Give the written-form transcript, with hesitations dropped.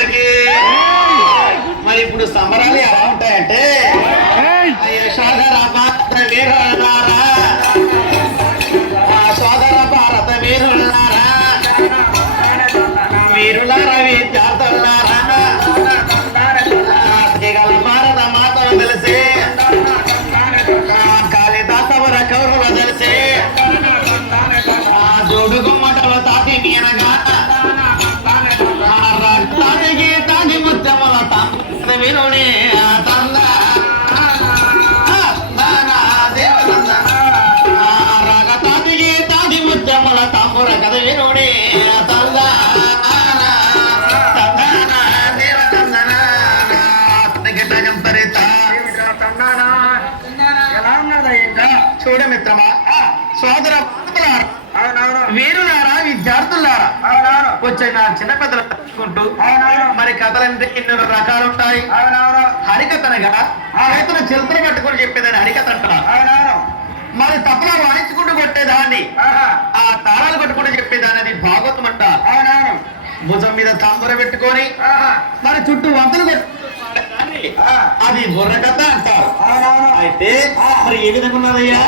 అందరికి. మరి ఇప్పుడు సంబరాలు ఎలా ఉంటాయంటే సోదర భారత వీరులారా, సోదర భారత వీరులారా, వీరులారా విద్యార్థులారా, శ్రీగల భారత మాతను తెలిసి కాళిదాసవర కౌరవులు తెలిసి జోడుగు మటల తాతి మీనగా రక్తానికి తాగి ముత్యముల వినుని రగతానికి తాగి ముత్యముల తంబుర కథ వినుని చూడ మిత్రమా, సోదర వీరులారా విద్యార్థులారా, వచ్చే నా చిన్న పెద్దలు మరి కథలంటే ఎన్నో రకాలు ఉంటాయి. హరికథనగా రైతులు చిలతలు పట్టుకొని చెప్పేదాన్ని హరికథ అంటారు. మరి తప్పలా వాయించుకుంటూ కొట్టేదాన్ని, ఆ తాళాలు పట్టుకుంటూ చెప్పేదాన్ని అది భాగవతం అంటారు. భుజం మీద తాంబూర పెట్టుకొని మరి చుట్టూ వంతులు అది బుర్రకథ అంటారు. అయితే మరి ఏ విధంగా ఉన్నదయ్యా?